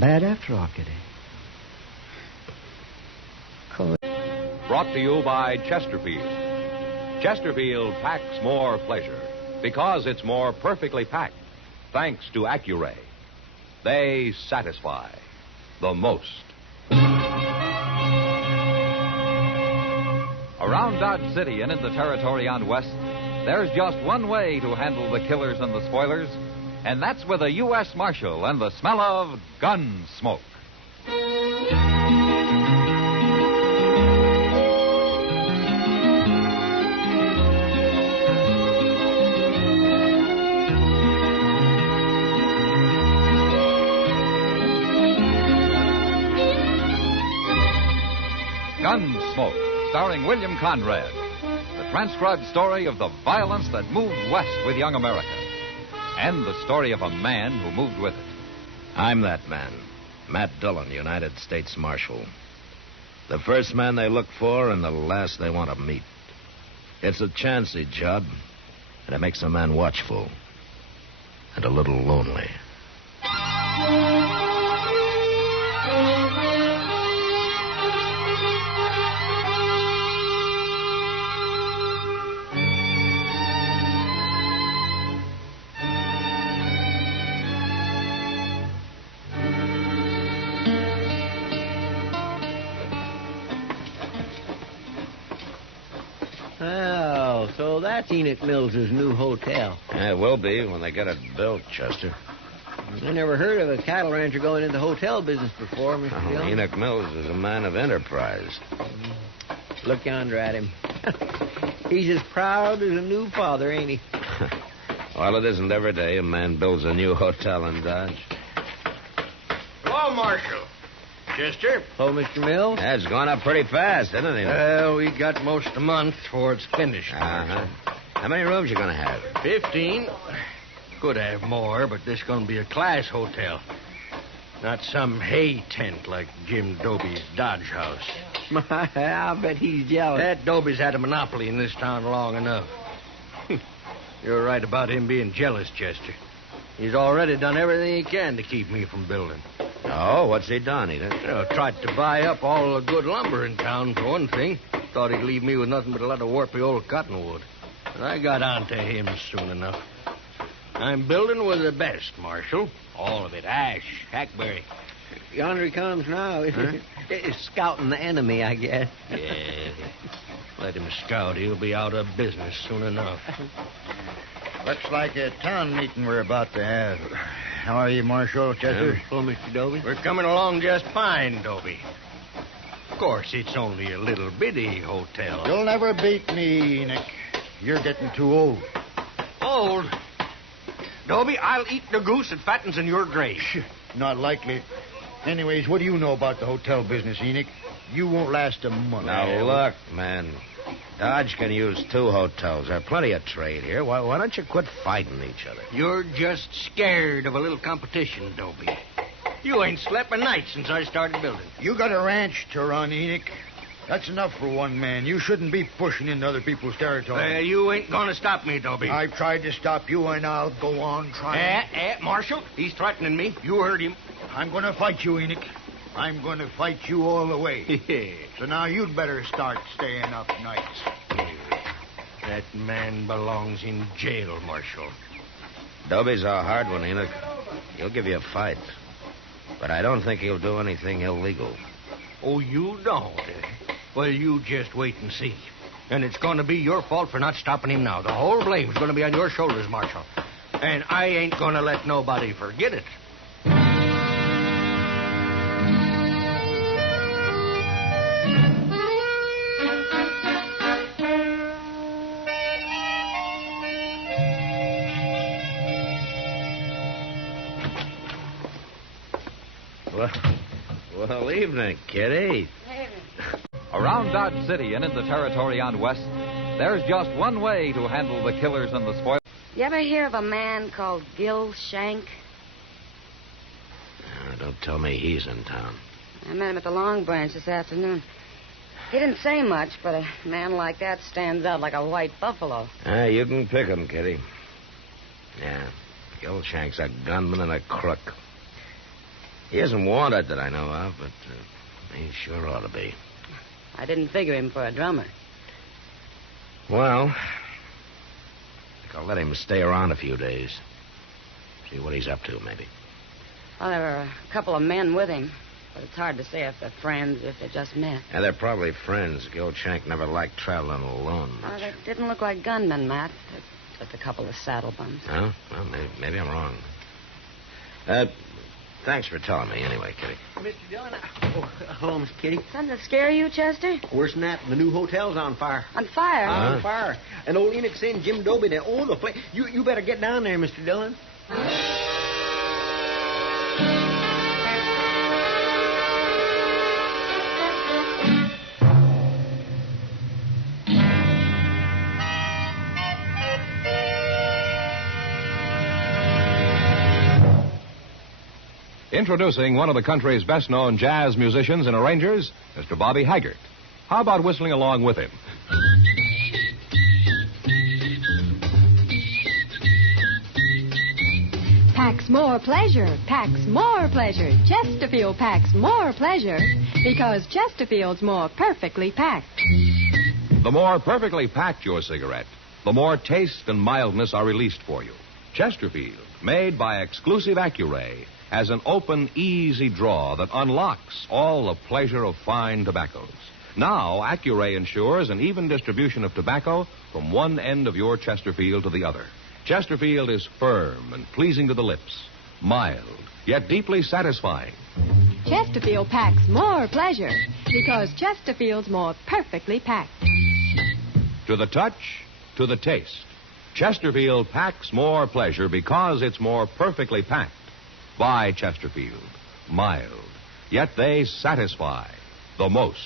Bad after all, Kitty. Brought to you by Chesterfield. Chesterfield packs more pleasure because it's more perfectly packed, thanks to Accuray. They satisfy the most. Around Dodge City and in the territory on West, there's just one way to handle the killers and the spoilers, and that's with a U.S. Marshal and the smell of Gunsmoke. Gunsmoke, starring William Conrad. The transcribed story of the violence that moved west with young America. And the story of a man who moved with it. I'm that man, Matt Dillon, United States Marshal. The first man they look for and the last they want to meet. It's a chancy job, and it makes a man watchful and a little lonely. Oh, so that's Enoch Mills' new hotel. Yeah, it will be when they get it built, Chester. I never heard of a cattle rancher going into hotel business before, Mr. Dillon. Enoch Mills is a man of enterprise. Look yonder at him. He's as proud as a new father, ain't he? Well, it isn't every day a man builds a new hotel in Dodge. Hello, Marshal. Chester? Hello, Mr. Mills. Yeah, it's gone up pretty fast, isn't it? Well, we got most a month before it's finished. Uh-huh. How many rooms you going to have? 15. Could have more, but this is going to be a class hotel. Not some hay tent like Jim Doby's Dodge House. I bet he's jealous. That Doby's had a monopoly in this town long enough. You're right about him being jealous, Chester. He's already done everything he can to keep me from building. Oh, what's he done, Enoch? Tried to buy up all the good lumber in town, for one thing. Thought he'd leave me with nothing but a lot of warpy old cottonwood. But I got on to him soon enough. I'm building with the best, Marshal. All of it. Ash, hackberry. Yonder he comes now. Huh? He's scouting the enemy, I guess. Yeah. Let him scout. He'll be out of business soon enough. Looks like a town meeting we're about to have. How are you, Marshal, Chester? Oh, Mr. Doby. We're coming along just fine, Doby. Of course, it's only a little bitty hotel. You'll never beat me, Enoch. You're getting too old. Old? Doby, I'll eat the goose that fattens in your grave. Not likely. Anyways, what do you know about the hotel business, Enoch? You won't last a month. Now, look, man. Dodge can use 2 hotels. There's plenty of trade here. Why don't you quit fighting each other? You're just scared of a little competition, Doby. You ain't slept a night since I started building. You got a ranch to run, Enoch. That's enough for one man. You shouldn't be pushing into other people's territory. Well, you ain't gonna stop me, Doby. I've tried to stop you, and I'll go on trying. Marshal, he's threatening me. You heard him. I'm going to fight you, Enoch. I'm going to fight you all the way. So now you'd better start staying up nights. That man belongs in jail, Marshal. Doby's a hard one, Enoch. He'll give you a fight. But I don't think he'll do anything illegal. Oh, you don't? Well, you just wait and see. And it's going to be your fault for not stopping him now. The whole blame's going to be on your shoulders, Marshal. And I ain't going to let nobody forget it. Well, evening, Kitty. Around Dodge City and in the territory on West, there's just one way to handle the killers and the spoilers. You ever hear of a man called Gil Shank? Don't tell me he's in town. I met him at the Long Branch this afternoon. He didn't say much, but a man like that stands out like a white buffalo. You can pick him, Kitty. Yeah, Gil Shank's a gunman and a crook. He isn't wanted that I know of, but he sure ought to be. I didn't figure him for a drummer. Well, I'll let him stay around a few days. See what he's up to, maybe. Well, there were a couple of men with him, but it's hard to say if they're friends or if they just met. Yeah, they're probably friends. Gil Shank never liked traveling alone much. Well, they didn't look like gunmen, Matt. They're just a couple of saddle bums. Oh? Well, maybe I'm wrong. Thanks for telling me anyway, Kitty. Mr. Dillon, hello, Miss Kitty. Something that scare you, Chester? Worse than that, the new hotel's on fire. On fire? On fire. And old Enoch saying Jim Dobie there. Oh, the place. You better get down there, Mr. Dillon. Introducing one of the country's best-known jazz musicians and arrangers, Mr. Bobby Haggart. How about whistling along with him? Packs more pleasure, packs more pleasure. Chesterfield packs more pleasure because Chesterfield's more perfectly packed. The more perfectly packed your cigarette, the more taste and mildness are released for you. Chesterfield, made by exclusive Accuray, has an open, easy draw that unlocks all the pleasure of fine tobaccos. Now, Accuray ensures an even distribution of tobacco from one end of your Chesterfield to the other. Chesterfield is firm and pleasing to the lips, mild, yet deeply satisfying. Chesterfield packs more pleasure because Chesterfield's more perfectly packed. To the touch, to the taste, Chesterfield packs more pleasure because it's more perfectly packed. By Chesterfield, mild, yet they satisfy the most.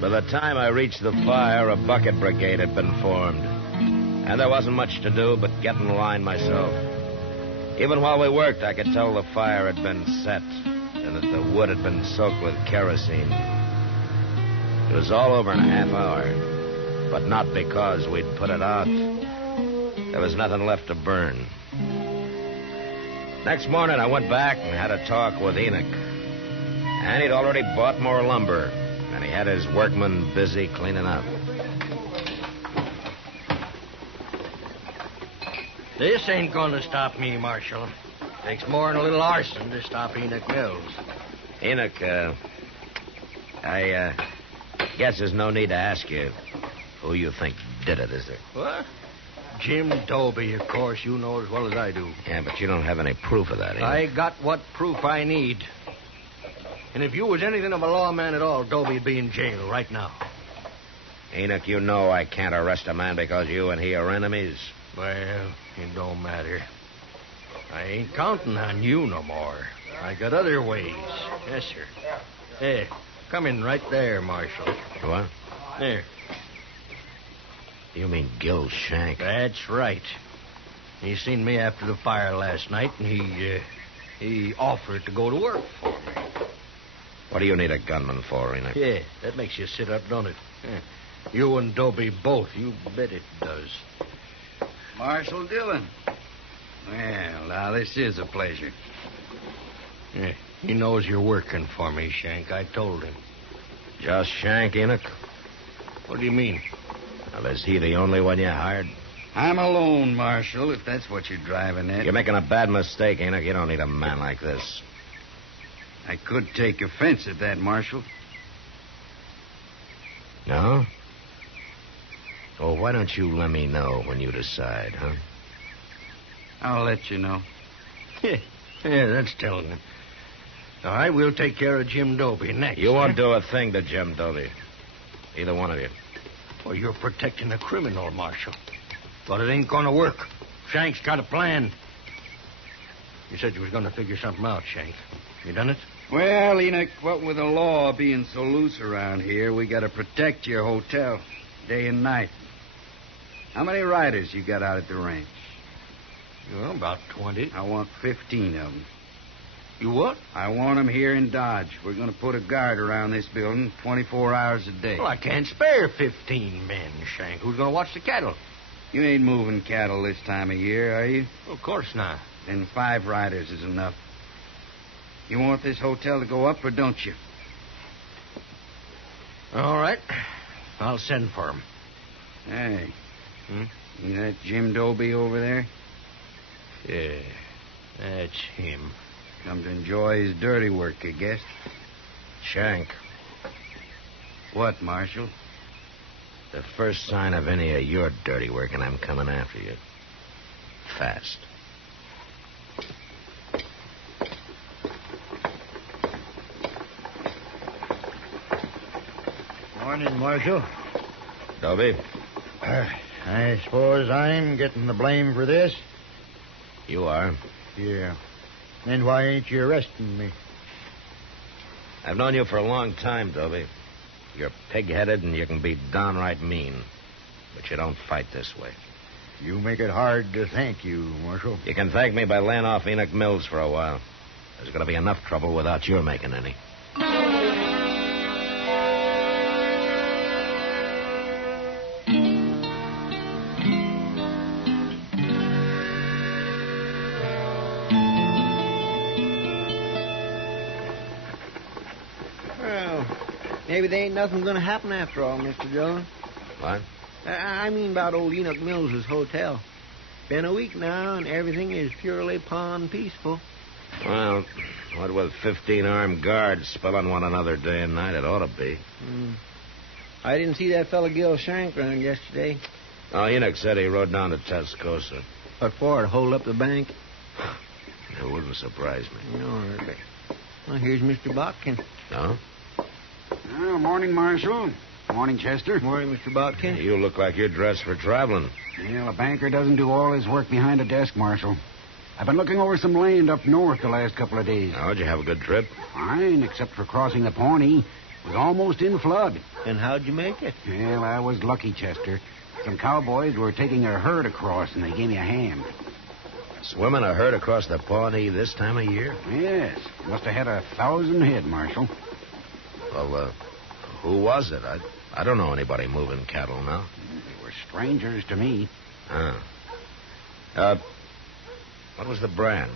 By the time I reached the fire, a bucket brigade had been formed. And there wasn't much to do but get in line myself. Even while we worked, I could tell the fire had been set and that the wood had been soaked with kerosene. It was all over in a half hour, but not because we'd put it out. There was nothing left to burn. Next morning, I went back and had a talk with Enoch. And he'd already bought more lumber, and he had his workmen busy cleaning up. This ain't gonna stop me, Marshal. Takes more than a little arson to stop Enoch Mills. Enoch, I guess there's no need to ask you who you think did it, is there? What? Jim Dobie, of course. You know as well as I do. Yeah, but you don't have any proof of that, Enoch. I got what proof I need. And if you was anything of a lawman at all, Dobie'd be in jail right now. Enoch, you know I can't arrest a man because you and he are enemies. Well, it don't matter. I ain't counting on you no more. I got other ways. Yes, sir. Hey, come in right there, Marshal. What? There. You mean Gil Shank? That's right. He seen me after the fire last night, and he offered to go to work for me. What do you need a gunman for, Enoch? Yeah, that makes you sit up, don't it? Yeah. You and Dobie both. You bet it does. Marshal Dillon. Well, now, this is a pleasure. Yeah, he knows you're working for me, Shank. I told him. Just Shank, Enoch? What do you mean? Well, is he the only one you hired? I'm alone, Marshal, if that's what you're driving at. You're making a bad mistake, Enoch. You don't need a man like this. I could take offense at that, Marshal. No? Well, why don't you let me know when you decide, huh? I'll let you know. Yeah, that's telling him. All right, we'll take care of Jim Dobie next. You won't do a thing to Jim Dobie. Either one of you. Well, you're protecting a criminal, Marshal. But it ain't gonna work. Shank's got a plan. You said you was gonna figure something out, Shank. You done it? Well, Enoch, what with the law being so loose around here, we gotta protect your hotel day and night. How many riders you got out at the ranch? Well, about 20. I want 15 of them. You what? I want them here in Dodge. We're going to put a guard around this building 24 hours a day. Well, I can't spare 15 men, Shank. Who's going to watch the cattle? You ain't moving cattle this time of year, are you? Of course not. Then 5 riders is enough. You want this hotel to go up or don't you? All right. I'll send for him. Hey. You that Jim Doby over there? Yeah, that's him. Come to enjoy his dirty work, I guess. Shank, What, Marshal? the first sign of any of your dirty work, and I'm coming after you. Fast. Morning, Marshal. Doby, I suppose I'm getting the blame for this? you are. Yeah. Then why ain't you arresting me? I've known you for a long time, Doby. You're pig-headed and you can be downright mean. But you don't fight this way. You make it hard to thank you, Marshal. You can thank me by laying off Enoch Mills for a while. There's going to be enough trouble without your making any. Well, maybe there ain't nothing going to happen after all, Mr. Dillon. What? I mean about old Enoch Mills's hotel. Been a week now, and everything is purely pond peaceful. Well, what with 15 armed guards spilling one another day and night, it ought to be. I didn't see that fella Gil Shank around yesterday. Oh, Enoch said he rode down to Tascosa. What for? To hold up the bank? It wouldn't surprise me. No, well, here's Mr. Botkin. No? Well, morning, Marshal. Morning, Chester. Morning, Mr. Botkin. You look like you're dressed for traveling. Well, a banker doesn't do all his work behind a desk, Marshal. I've been looking over some land up north the last couple of days. How'd you have a good trip? Fine, except for crossing the Pawnee. It was almost in flood. And how'd you make it? Well, I was lucky, Chester. Some cowboys were taking a herd across, and they gave me a hand. Swimming a herd across the Pawnee this time of year? Yes. Must have had 1,000 head, Marshal. Well, who was it? I don't know anybody moving cattle now. They were strangers to me. What was the brand?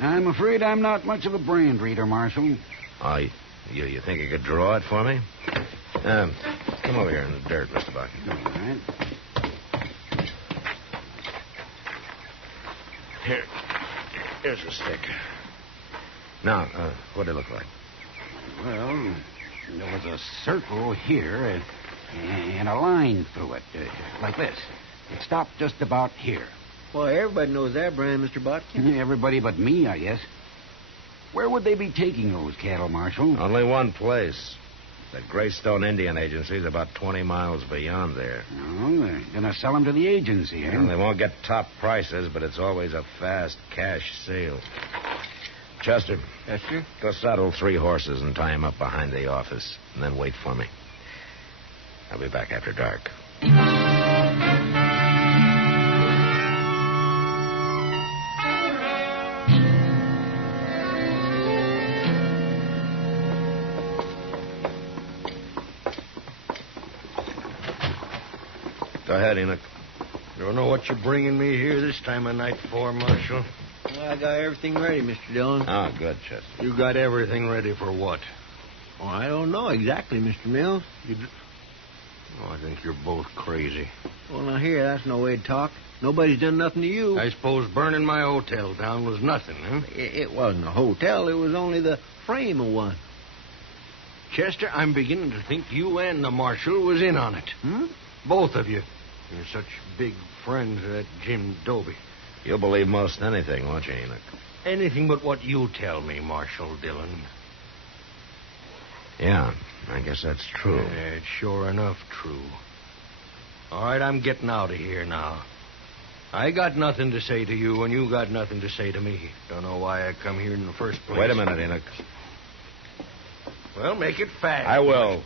I'm afraid I'm not much of a brand reader, Marshal. Oh, you think you could draw it for me? Come over here in the dirt, Mr. Buck. All right. Here's a stick. Now, what did it look like? Well, there was a circle here and a line through it, like this. It stopped just about here. Well, everybody knows that brand, Mr. Botkin. Everybody but me, I guess. Where would they be taking those cattle, Marshal? Only one place. The Greystone Indian Agency is about 20 miles beyond there. Oh, they're going to sell them to the agency, huh? Well, they won't get top prices, but it's always a fast cash sale. Chester. Yes, sir? Go saddle 3 horses and tie them up behind the office, and then wait for me. I'll be back after dark. Go ahead, Enoch. Don't know what you're bringing me here this time of night for, Marshal. Well, I got everything ready, Mr. Dillon. Oh, good, Chester. You got everything ready for what? Oh, I don't know exactly, Mr. Mills. I think you're both crazy. Well, now, here, that's no way to talk. Nobody's done nothing to you. I suppose burning my hotel down was nothing, huh? It wasn't a hotel. It was only the frame of one. Chester, I'm beginning to think you and the Marshal was in on it. Both of you. You're such big friends of that Jim Doby. You'll believe most anything, won't you, Enoch? Anything but what you tell me, Marshal Dillon. Yeah, I guess that's true. Yeah, it's sure enough true. All right, I'm getting out of here now. I got nothing to say to you, and you got nothing to say to me. Don't know why I come here in the first place. Wait a minute, Enoch. Well, make it fast. I will.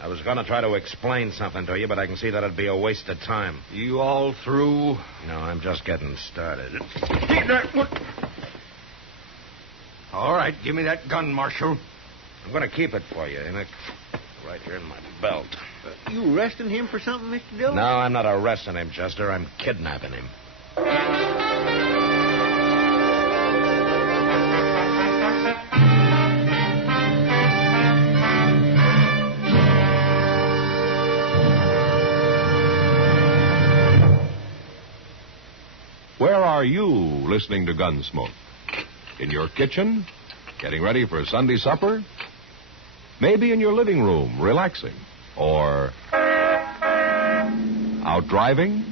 I was going to try to explain something to you, but I can see that it'd be a waste of time. You all through? No, I'm just getting started. All right, give me that gun, Marshal. I'm going to keep it for you, Enoch. Right here in my belt. You arresting him for something, Mr. Dillon? No, I'm not arresting him, Chester. I'm kidnapping him. Where are you listening to Gunsmoke? In your kitchen? Getting ready for Sunday supper? Maybe in your living room, relaxing? Or out driving?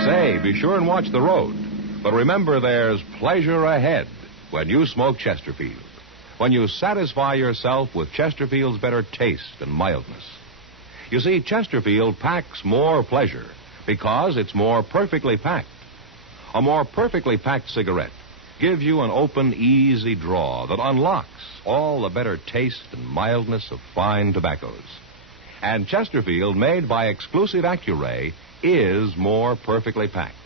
Say, be sure and watch the road. But remember, there's pleasure ahead when you smoke Chesterfield. When you satisfy yourself with Chesterfield's better taste and mildness. You see, Chesterfield packs more pleasure because it's more perfectly packed. A more perfectly packed cigarette gives you an open, easy draw that unlocks all the better taste and mildness of fine tobaccos. And Chesterfield, made by exclusive Accuray, is more perfectly packed,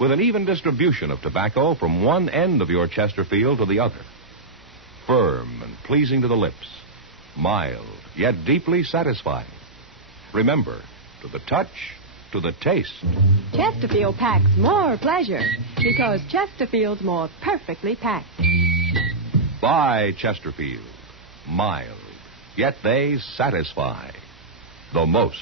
with an even distribution of tobacco from one end of your Chesterfield to the other. Firm and pleasing to the lips, mild, yet deeply satisfying. Remember, to the touch, to the taste. Chesterfield packs more pleasure because Chesterfield's more perfectly packed. Buy Chesterfield. Mild, yet they satisfy the most.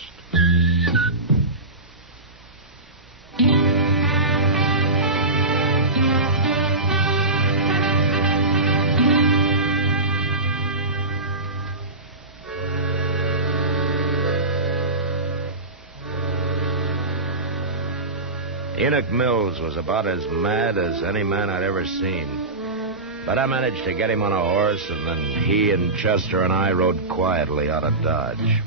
Enoch Mills was about as mad as any man I'd ever seen. But I managed to get him on a horse, and then he and Chester and I rode quietly out of Dodge.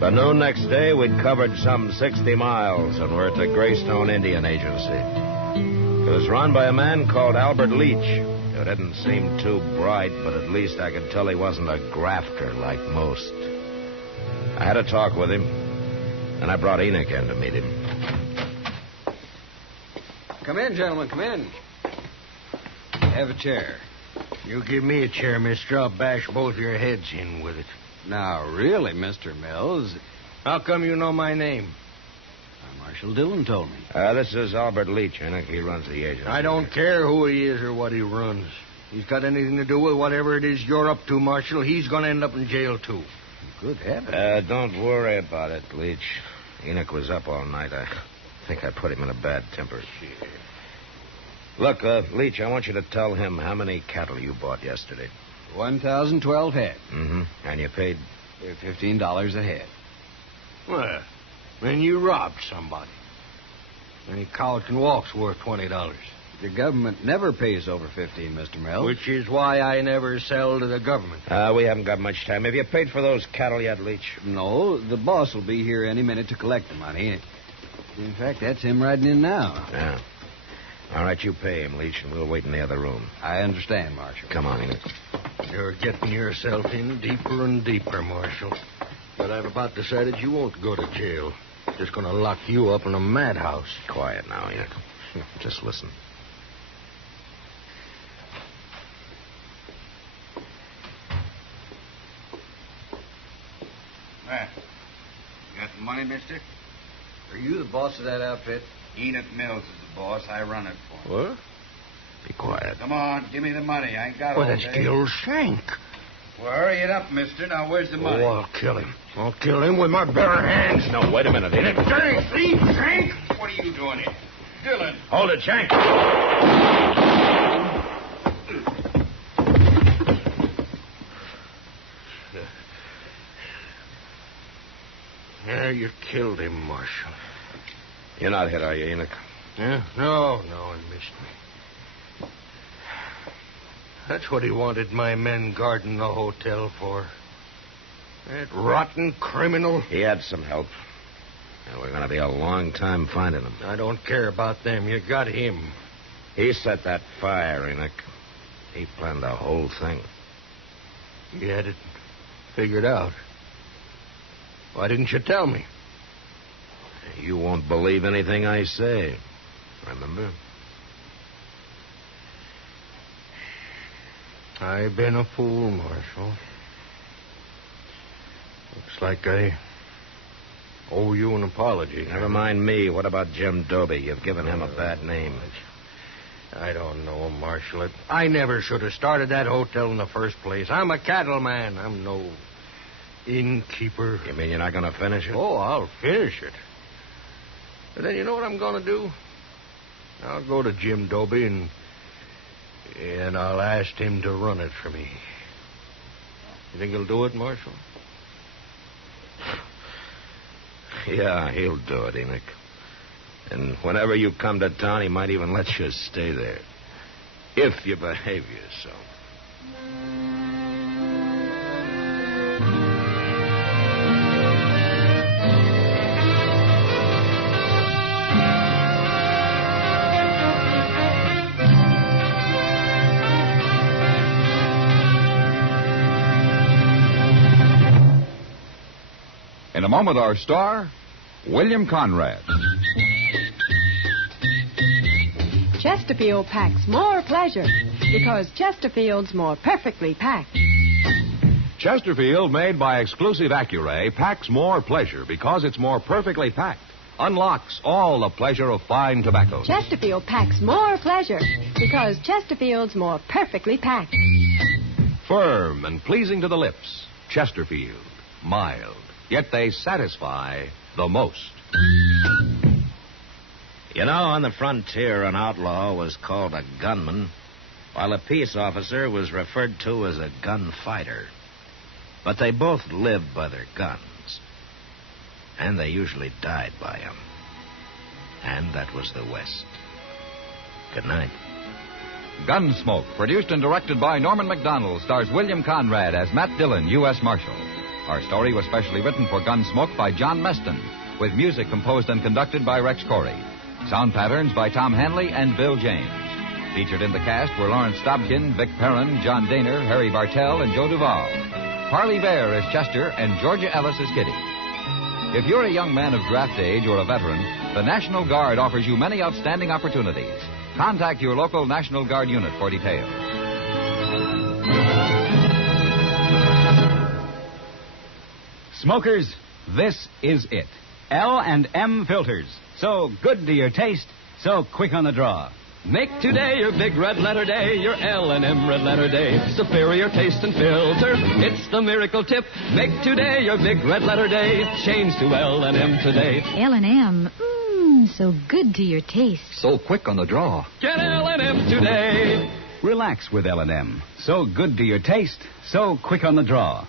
By noon next day, we'd covered some 60 miles and were at the Greystone Indian Agency. It was run by a man called Albert Leach, who didn't seem too bright, but at least I could tell he wasn't a grafter like most. I had a talk with him, and I brought Enoch in to meet him. Come in, gentlemen, come in. Have a chair. You give me a chair, mister. I'll bash both your heads in with it. Now, really, Mr. Mills. How come you know my name? Marshal Dillon told me. This is Albert Leach, Enoch. He runs the agency. I don't care who he is or what he runs. He's got anything to do with whatever it is you're up to, Marshal. He's going to end up in jail, too. Good heavens. Don't worry about it, Leach. Enoch was up all night. I think I put him in a bad temper. Look, Leach, I want you to tell him how many cattle you bought yesterday. 1,012 head. Mm-hmm. And you paid? $15 a head. Well, then you robbed somebody. Any cow that can walk's worth $20. The government never pays over 15, Mr. Mills. Which is why I never sell to the government. We haven't got much time. Have you paid for those cattle yet, Leach? No, the boss will be here any minute to collect the money. In fact, that's him riding in now. Yeah. All right, you pay him, Leach, and we'll wait in the other room. I understand, Marshal. Come on, Enoch. You're getting yourself in deeper and deeper, Marshal. But I've about decided you won't go to jail. Just going to lock you up in a madhouse. Quiet now, Enoch. Just listen. Well, you got the money, mister? Are you the boss of that outfit? Enoch Mills is the boss. I run it for him. What? Be quiet. Come on, give me the money. I ain't got Well, all that's day. Gil Shank. Well, hurry it up, mister. Now, where's the money? Oh, I'll kill him. I'll kill him with my bare hands. No, wait a minute, Enoch. Dirty thief, Shank! What are you doing here? Dillon. Hold it, Shank. Yeah, you killed him, Marshal. You're not hit, are you, Enoch? Yeah? No, he missed me. That's what he wanted my men guarding the hotel for. That rotten criminal. He had some help. And we're going to be a long time finding him. I don't care about them. You got him. He set that fire, Enoch. He planned the whole thing. He had it figured out. Why didn't you tell me? You won't believe anything I say. Remember? I've been a fool, Marshal. Looks like I owe you an apology. Never mind me. What about Jim Doby? You've given him a bad name. I don't know, Marshal. I never should have started that hotel in the first place. I'm a cattleman. I'm no innkeeper. You mean you're not going to finish it? Oh, I'll finish it. But then you know what I'm going to do? I'll go to Jim Doby and I'll ask him to run it for me. You think he'll do it, Marshal? Yeah, he'll do it, Enoch. And whenever you come to town, he might even let you stay there. If you behave yourself. In a moment, our star, William Conrad. Chesterfield packs more pleasure because Chesterfield's more perfectly packed. Chesterfield, made by exclusive Accuray, packs more pleasure because it's more perfectly packed. Unlocks all the pleasure of fine tobacco. Chesterfield packs more pleasure because Chesterfield's more perfectly packed. Firm and pleasing to the lips. Chesterfield. Mild. Yet they satisfy the most. You know, on the frontier, an outlaw was called a gunman, while a peace officer was referred to as a gunfighter. But they both lived by their guns, and they usually died by them. And that was the West. Good night. Gunsmoke, produced and directed by Norman MacDonnell, stars William Conrad as Matt Dillon, U.S. Marshal. Our story was specially written for Gunsmoke by John Meston, with music composed and conducted by Rex Corey. Sound patterns by Tom Hanley and Bill James. Featured in the cast were Lawrence Dobkin, Vic Perrin, John Daner, Harry Bartell, and Joe Duvall. Parley Baer as Chester, and Georgia Ellis as Kitty. If you're a young man of draft age or a veteran, the National Guard offers you many outstanding opportunities. Contact your local National Guard unit for details. Smokers, this is it. L&M filters. So good to your taste, so quick on the draw. Make today your big red letter day, your L&M red letter day. Superior taste and filter, it's the miracle tip. Make today your big red letter day. Change to L&M today. L&M, so good to your taste. So quick on the draw. Get L&M today. Relax with L&M. So good to your taste, so quick on the draw.